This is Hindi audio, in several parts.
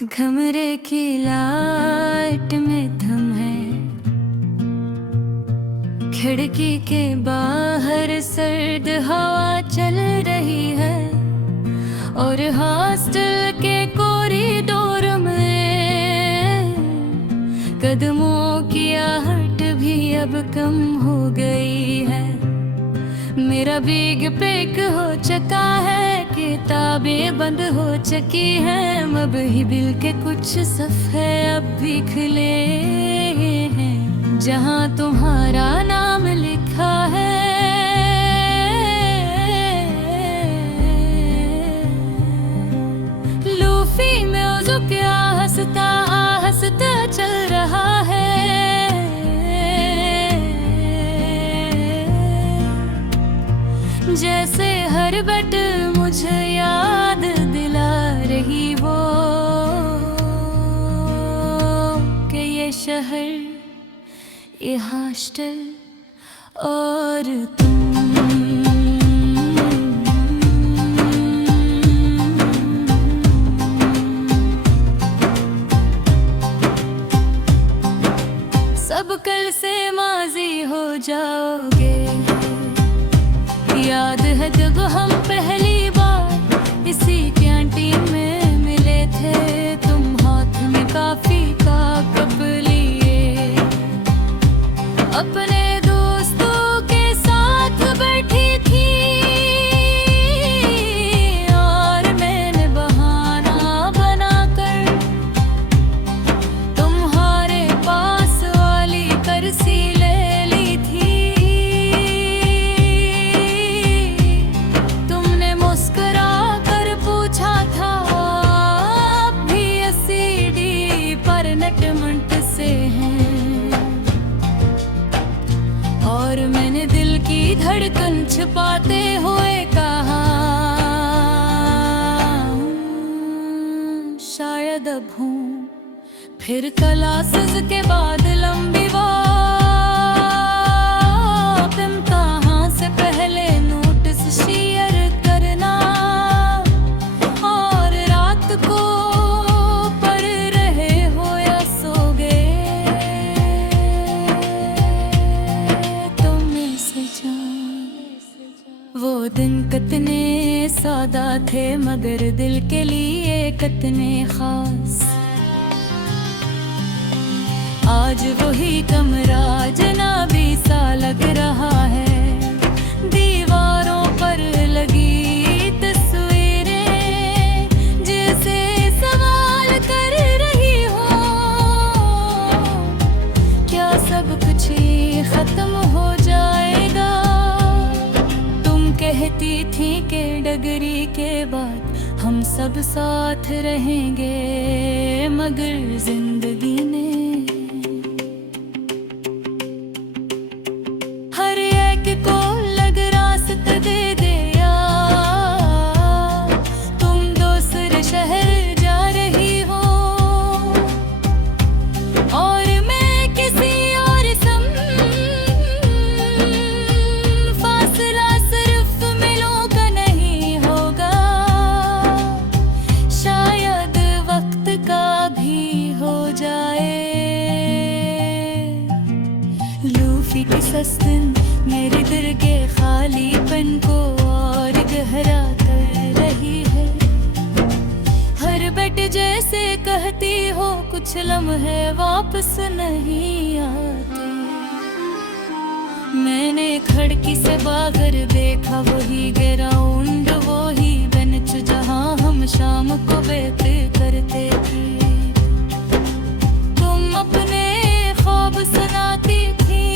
कमरे की लाइट में थम है, खिड़की के बाहर सर्द हवा चल रही है और हॉस्टल के कॉरिडोर में कदमों की आहट भी अब कम हो गई है। मेरा बैग पैक हो चुका है, किताबें बंद हो चुकी हैं, अब ही बिल के कुछ सफ़े अब भी खुले हैं जहां तुम्हारा नाम लिखा है। लूफी म्यूजिक हंसता हंसता चल रहा है, जैसे हर बट मुझे याद दिला रही वो कि ये शहर, ये हॉस्टल और तुम। सब कल से माजी हो जाओगे, याद है जब हम पहली बार इसी कैंटीन में मिले थे, तुम हाथ में कॉफी का कप लिए अपने दोस्तों के साथ बैठी थी और मैंने बहाना बनाकर तुम्हारे पास वाली कुर्सी और मैंने दिल की धड़कन छिपाते हुए कहा, शायद अब हूँ फिर क्लासेस के बाद लंबी वॉक, इम्तिहान से पहले नोटिस शेयर करना और रात को पढ़ रहे हो या सो गए वो दिन कितने सादा थे मगर दिल के लिए कितने खास। आज वही कमरा जनाबी सा लग रहा है, दीवारों पर लगी तस्वीरें जैसे सवाल कर रही हो, क्या सब कुछ ही खत्म हो जाएगा। कहती थी कि डगरी के बाद हम सब साथ रहेंगे, मगर जिंदगी ने हर एक को लग रास्ता दे दिया। तुम दूसरे शहर जा रही हो और मैं किसी और फासला की सस्तिन मेरे दिल के खालीपन को और गहरा कर रही है। हर बट जैसे कहती हो कुछ लम्हे वापस नहीं आते। मैंने खिड़की से बाहर देखा, वही ग्राउंड वही बेंच जहां हम शाम को बात करते थे। तुम अपने ख्वाब सुनाती थी,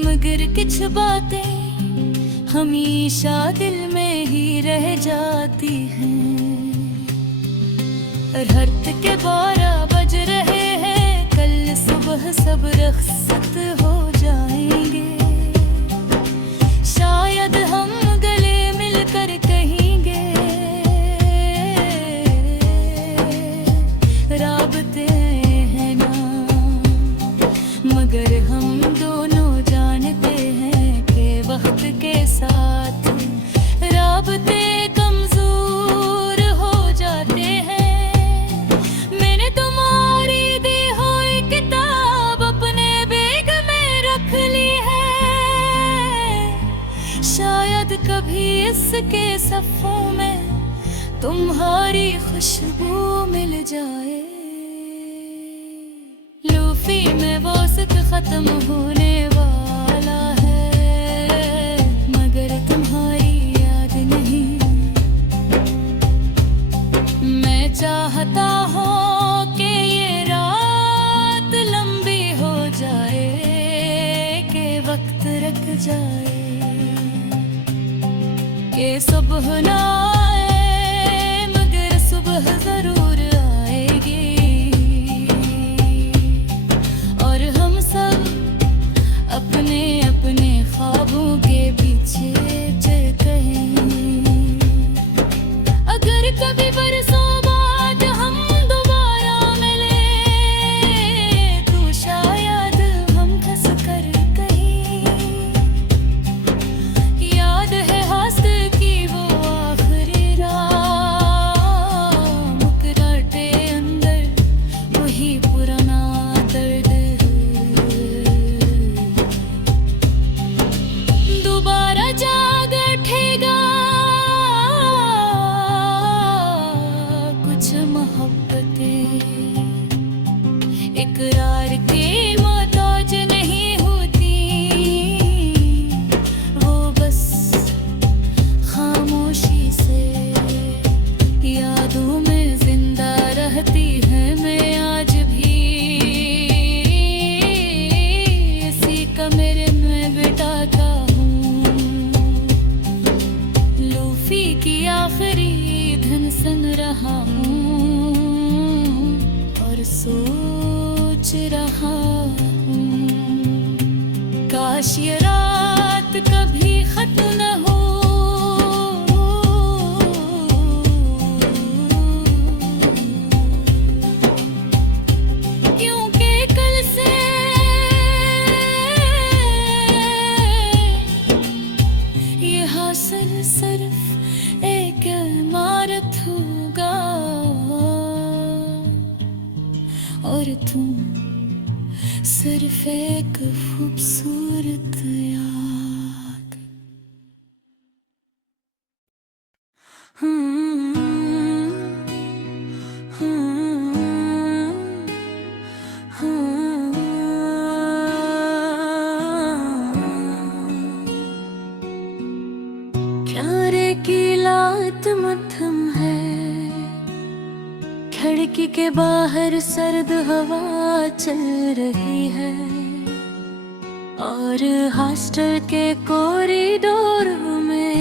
मगर कुछ बातें हमेशा दिल में ही रह जाती हैं। रात के 12 बज रहे हैं, कल सुबह सब रुखसत हो जाएंगे। शायद हम गले मिलकर कहेंगे, राबता जिसके सफ़ों में तुम्हारी खुशबू मिल जाए। लूफी में वो सिर्फ खत्म होने वाला है, मगर तुम्हारी याद नहीं। मैं चाहता हूँ कि ये रात लंबी हो जाए, कि वक्त रुक जाए, कि सुबह ना आए मगर सुबह जरूर आएगी, और हम सब अपने अपने ख्वाबों के पीछे चल गए। अगर कभी बरसों बाद हम दोबारा मिले तो शायद हम हंस कर कहीं, याद है हॉस्टल की वो आखिरी रात, मुस्कुराते अंदर वही पुराना दर्द दोबारा जाग उठेगा। कुछ मोहब्बतें इकरार के मोहताज नहीं होती, वो बस खामोशी से यादों में जिंदा रहती है। मैं आज भी इसी कमरे में बिठाता हूँ, लूफी की आखिरी धुन सुन रहा हूँ और सोच रहा हूँ, काश ये रात कभी खत्म न हो। क्योंकि कल से ये हासिल सिर्फ एक इमारत होगा, और तुम सिर्फ एक खूबसूरत याद। प्यारे की लात मध्यम है, खिड़की के बाहर सर्द हवा चल रही है, और हॉस्टल के कॉरिडोर में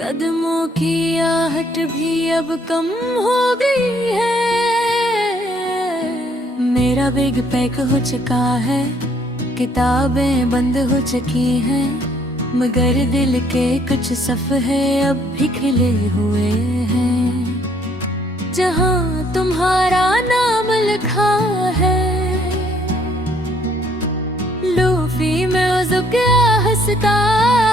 कदमों की आहट भी अब कम हो गई है। मेरा बैग पैक हो चुका है, किताबें बंद हो चुकी हैं, मगर दिल के कुछ सफ़हे अब भी खिले हुए हैं, जहाँ तुम्हारा नाम लिखा है। लूफी में उज़ुका हंसता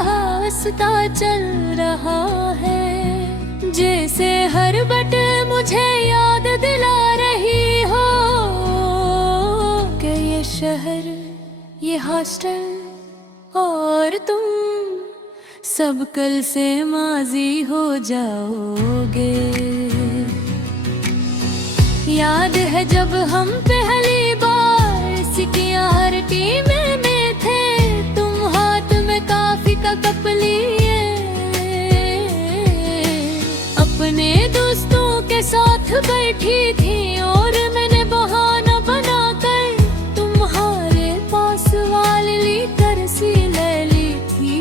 हंसता चल रहा है, जैसे हर बट मुझे याद दिला रही हो कि ये शहर, ये हॉस्टल और तुम सब कल से माजी हो जाओगे। याद है जब हम पहली बार सिकियारिटी में थे, तुम हाथ में कॉफी का कप लिए अपने दोस्तों के साथ बैठी थी, और मैंने बहाना बनाकर तुम्हारे पास वाली तरसी ले ली थी।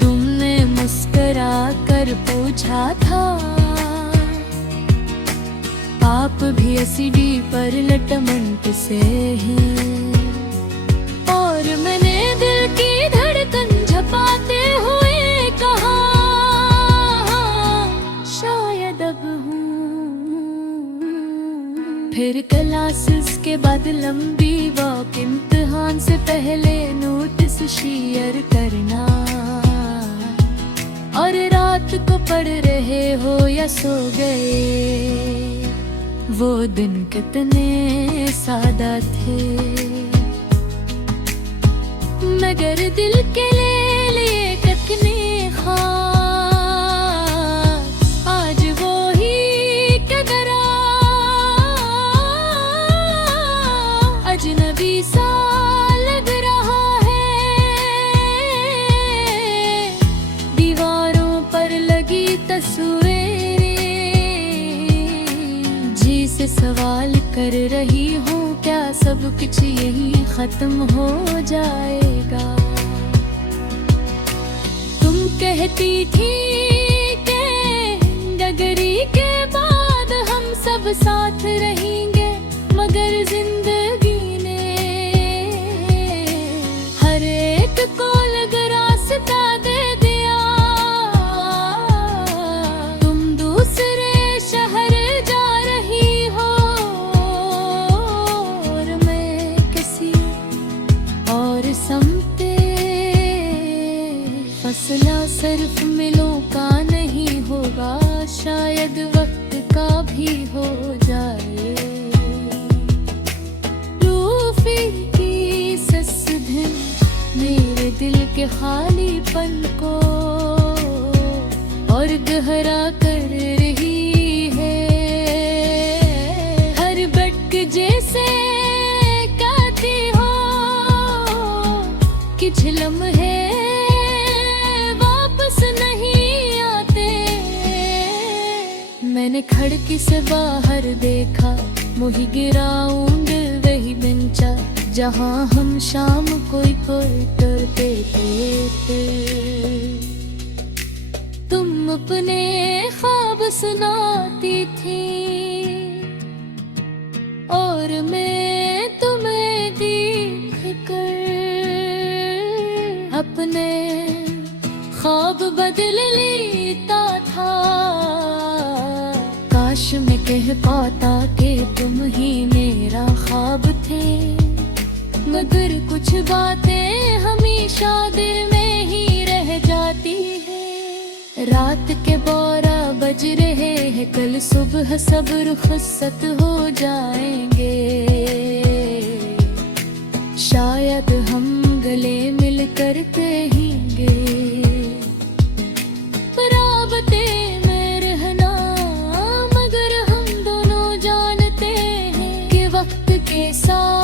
तुमने मुस्कुरा कर पूछा था आप भी एसिडी पर लटमंट से हैं, और मैंने दिल की धड़कन झपाते हुए कहा शायद अब हूँ। फिर क्लासेस के बाद लंबी वॉक, इम्तिहान से पहले नोट्स शेयर करना, और रात को पढ़ रहे हो या सो गए, वो दिन कितने सादा थे, मगर दिल के लिए कितने से सवाल कर रही हूँ, क्या सब कुछ यही खत्म हो जाएगा? तुम कहती थी कि डगरी के बाद हम सब साथ रहेंगे, मगर जिंदगी ने हर एक को अलग रास्ता दे दिया। तुम दूसरे शहर जा रही हो और मैं किसी और समते। फसला सिर्फ मिलों का नहीं होगा, शायद वक्त का भी हो जाए। रूफी की ससधन मेरे दिल के खालीपन को और गहरा कर रही है। हर भटक जैसे कहती हो कि झिलम है वापस नहीं आते। मैंने खिड़की से बाहर देखा, वही ग्राउंड वही बेंचा जहाँ हम शाम कोई करते थे। तुम अपने ख्वाब सुनाती थी और मैं तुम्हें देख कर अपने ख्वाब बदल लेता था। काश मैं कह पाता कि तुम ही मेरा ख्वाब थे, मगर कुछ बातें हमेशा दिल में ही रह जाती है। रात के 12 बज रहे हैं, कल सुबह सब रुखसत हो जाएंगे। शायद हम गले मिलकर कहेंगे, राबते में रहना, मगर हम दोनों जानते हैं कि वक्त के साथ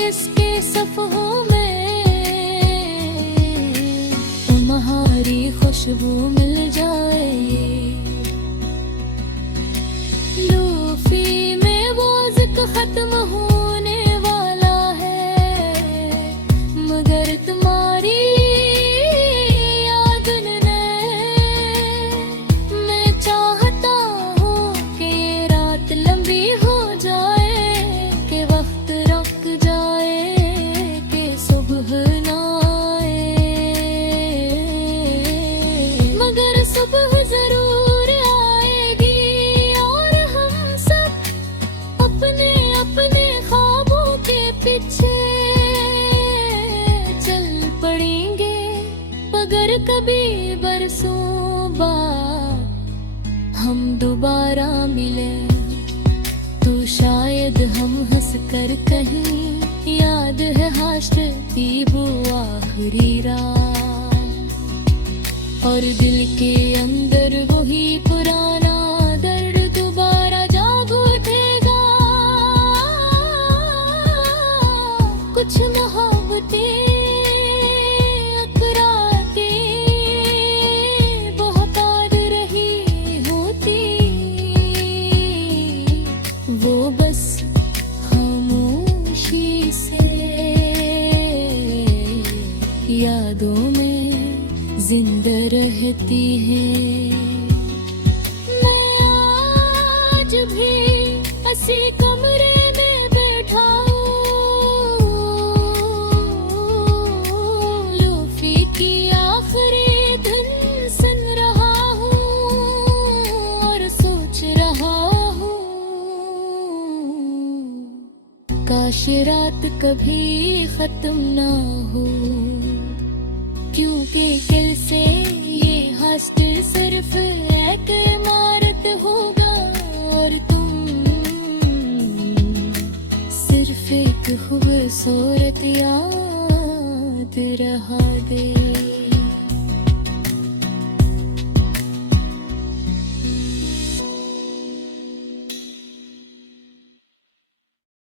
इसके सफ़हों में तुम्हारी खुशबू मिल जाए। लूफी में वो ज़िक्र खत्म होने वाला है, मगर तुम्हारी याद ने मैं चाहता हूँ कि ये रात लंबी हो जाए, कि वक्त रुक जाए, कि सुबह ना आए। मगर सुबह जरूर आएगी और हम सब अपने अपने ख्वाबों के पीछे चल पड़ेंगे। मगर कभी बरसों बाद हम दोबारा मिले तो शायद हम हंस कर कहीं, याद है हाशर की वो आखिरी रात, और दिल के अंदर वही पुराना दर्द दोबारा जाग उठेगा। कुछ मोहब्बतें अकराती बहुत याद रही होती, वो बस खामोशी से यादों में जिंदा रहती है। मैं आज भी इसी कमरे में बैठा हूँ, लूफी की आखिरी धुन सुन रहा हूँ और सोच रहा हूँ, काश रात कभी खत्म ना हो। क्योंकि दिल से ये हॉस्टल सिर्फ एक इमारत होगा और तुम सिर्फ एक खूबसूरत याद रहा दे।